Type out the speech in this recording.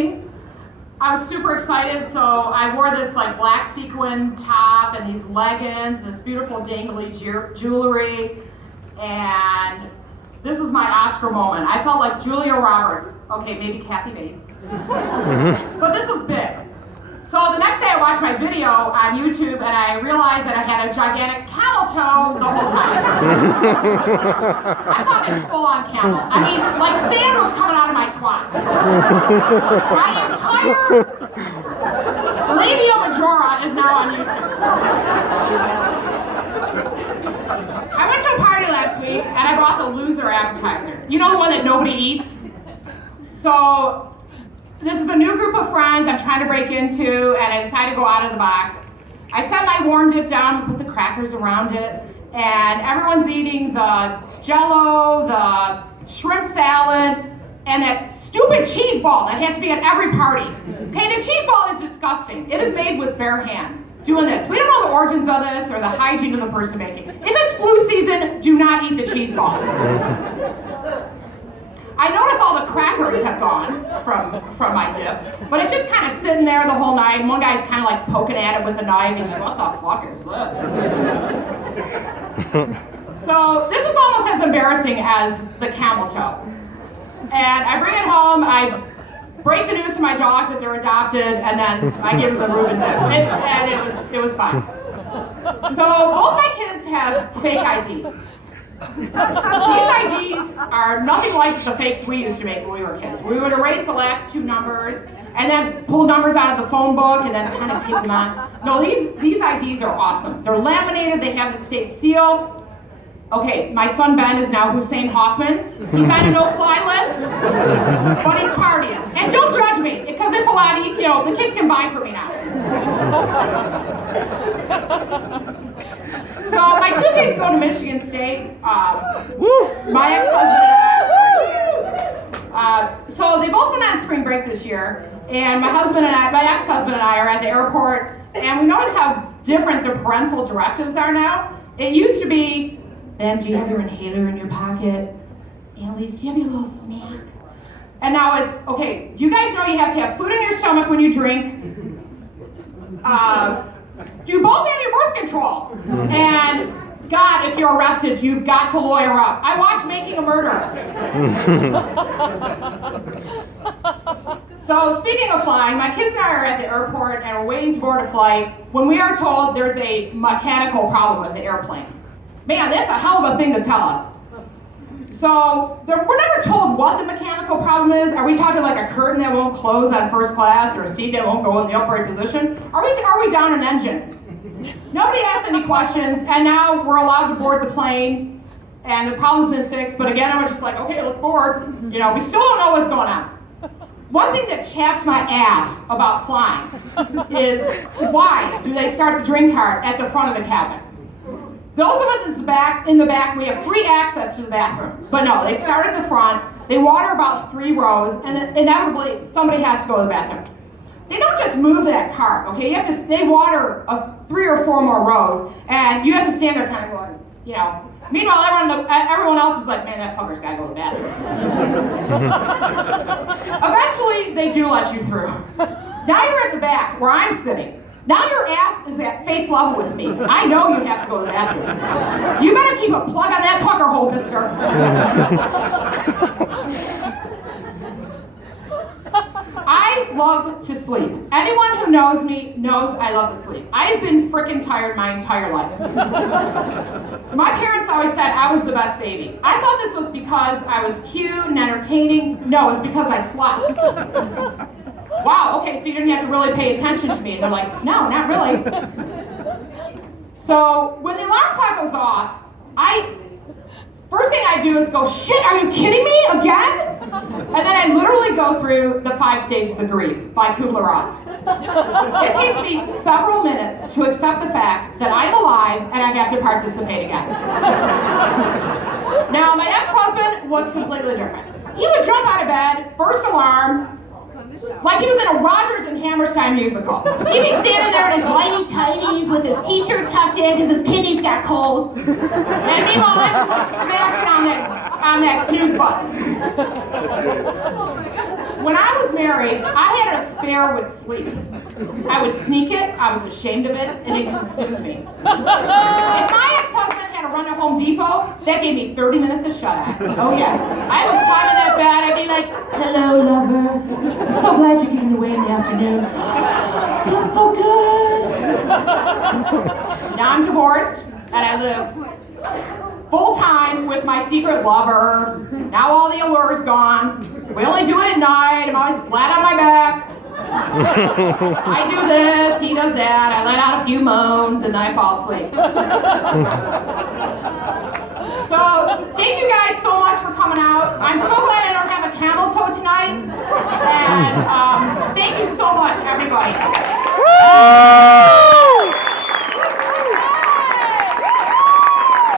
wedding. I was super excited, so I wore this like black sequin top and these leggings, this beautiful dangly jewelry, and this was my Oscar moment. I felt like Julia Roberts. Okay, maybe Kathy Bates. But this was big. So the next day I watched my video on YouTube and I realized that I had a gigantic camel toe the whole time. I'm talking full on camel. I mean, like sand was coming out of my twat. My entire labia majora is now on YouTube. I went to a party last week and I bought the loser appetizer. You know, the one that nobody eats? So this is a new group of friends I'm trying to break into, and I decided to go out of the box. I set my warm dip down and put the crackers around it, and everyone's eating the Jell-O, the shrimp salad, and that stupid cheese ball that has to be at every party. Okay, the cheese ball is disgusting. It is made with bare hands. Doing this. We don't know the origins of this or the hygiene of the person making it. If it's flu season, do not eat the cheese ball. I notice all the crackers have gone from my dip, but it's just kind of sitting there the whole night. And one guy's kind of like poking at it with a knife. He's like, what the fuck is this? So this was almost as embarrassing as the camel toe. And I bring it home, I break the news to my dogs if they're adopted, and then I give them the Reuben dip. And it was fine. So both my kids have fake IDs. These IDs are nothing like the fakes we used to make when we were kids. We would erase the last two numbers and then pull numbers out of the phone book and then kind of tape them on. No, these IDs are awesome. They're laminated, they have the state seal. Okay, my son Ben is now Hussein Hoffmann. He's on a no-fly list, but he's partying. And don't judge me, because it's a lot of, the kids can buy for me now. So my two kids go to Michigan State. My ex-husband and I, so they both went on spring break this year, and my ex-husband and I are at the airport, and we noticed how different the parental directives are now. It used to be, Ben, do you have your inhaler in your pocket? Annalise, do you have your little snack? And now it's, okay, do you guys know you have to have food in your stomach when you drink? Do you both have your birth control? And God, if you're arrested, you've got to lawyer up. I watched Making a Murderer. So speaking of flying, my kids and I are at the airport and we're waiting to board a flight when we are told there's a mechanical problem with the airplane. Man, that's a hell of a thing to tell us. So we're never told what the mechanical problem is. Are we talking like a curtain that won't close on first class or a seat that won't go in the upright position? Are we down an engine? Nobody asked any questions, and now we're allowed to board the plane, and the problem's been fixed, but again, I was just like, okay, let's board. We still don't know what's going on. One thing that chaps my ass about flying is why do they start the drink cart at the front of the cabin? Those of us in the back, we have free access to the bathroom. But no, they start at the front, they water about 3 rows, and then inevitably somebody has to go to the bathroom. They don't just move that cart, okay? They water 3 or 4 more rows, and you have to stand there kind of going, Meanwhile, everyone else is like, man, that fucker's gotta go to the bathroom. Eventually, they do let you through. Now you're at the back, where I'm sitting. Now your ass is at face level with me. I know you have to go to the bathroom. You better keep a plug on that pucker hole, mister. I love to sleep. Anyone who knows me knows I love to sleep. I've been freaking tired my entire life. My parents always said I was the best baby. I thought this was because I was cute and entertaining. No, it's because I slept. Wow, okay, so you didn't have to really pay attention to me. And they're like, no, not really. So when the alarm clock goes off, first thing I do is go, shit, are you kidding me again? And then I literally go through the 5 stages of grief by Kubler-Ross. It takes me several minutes to accept the fact that I'm alive and I have to participate again. Now, my ex-husband was completely different. He would jump out of bed, first alarm, like he was in a Rodgers and Hammerstein musical. He'd be standing there in his whitey tighties with his t-shirt tucked in because his kidneys got cold. And meanwhile, I'm just like smashing on that snooze button. When I was married, I had an affair with sleep. I would sneak it, I was ashamed of it, and it consumed me. If my ex-husband had to run to Home Depot, that gave me 30 minutes of shut-eye. Oh yeah. I would climb in that bed, I'd be like, hello, lover. I'm so glad you're giving away in the afternoon. Feels so good. Now I'm divorced, and I live full-time with my secret lover. Now all the allure's gone. We only do it at night. I'm always flat on my back. I do this, he does that. I let out a few moans, and then I fall asleep. So, thank you guys so much for coming out. I'm so glad I don't have a camel toe tonight. And thank you so much, everybody.